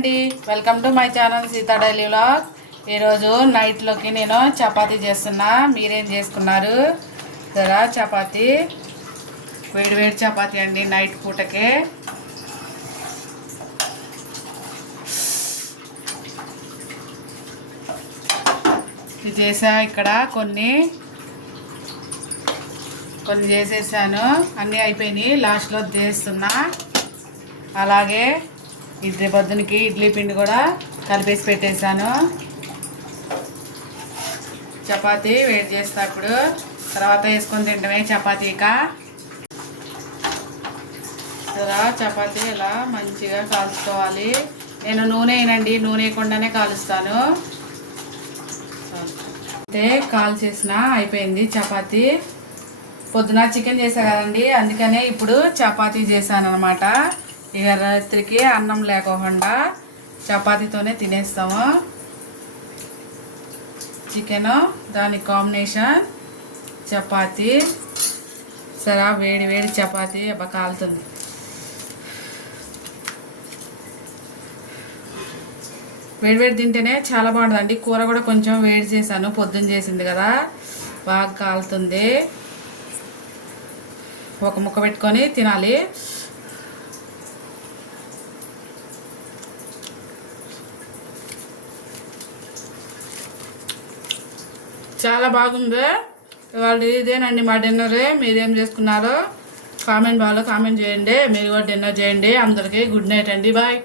అండి. Welcome to my channel Sita daily vlog ఈరోజు నైట్లోకి నేను చపాతీ చేస్తున్నా. మీరేం చేసుకున్నారు? జరా చపాతీ. వేడి వేడి చపాతీ అండి నైట్ పూటకే. ఇది చేసా ఇక్కడ కొన్ని. కొన్ని చేసేసాను. అన్నీ అయిపోయినాయి. లాస్ట్లో చేస్తున్నా. అలాగే ఇడ్లీ పొద్దునకి ఇడ్లీ పిండి కూడా కలిపేసి పెట్టేశాను. చపాతీ వేడి చేస్తా అప్పుడు తర్వాత వేసుకొని తింటమే చపాతీక ఇలా చపాతీ ఇలా మంచిగా కాల్చుకోవాలి. నేను నూనె వేయనండి నూనె వేయకుండానే కాలుస్తాను. అయితే కాల్ చేసిన అయిపోయింది చపాతీ. పొద్దున చికెన్ చేసా కదండి అందుకనే ఇప్పుడు చపాతీ చేశాను అనమాట ఇక రాత్రికి అన్నం లేకోకుండా చపాతీతోనే తినేస్తాము. చికెన్ దాని కాంబినేషన్ చపాతీ. సరే వేడి వేడి చపాతీ అబ్బ కాలుతుంది. వేడి వేడి తింటేనే చాలా బాగుంటుందండి. కూర కూడా కొంచెం వేడి చేశాను పొద్దున్న చేసింది కదా బాగా కాలుతుంది. ఒక ముక్క పెట్టుకొని తినాలి. చాలా బాగుంది. వాళ్ళు ఇదేనండి మా డిన్నరే మీరేం చేసుకున్నారో కామెంట్ బాగా కామెంట్ చేయండి. మీరు కూడా డిన్నర్ చేయండి. అందరికీ గుడ్ నైట్ అండి. బాయ్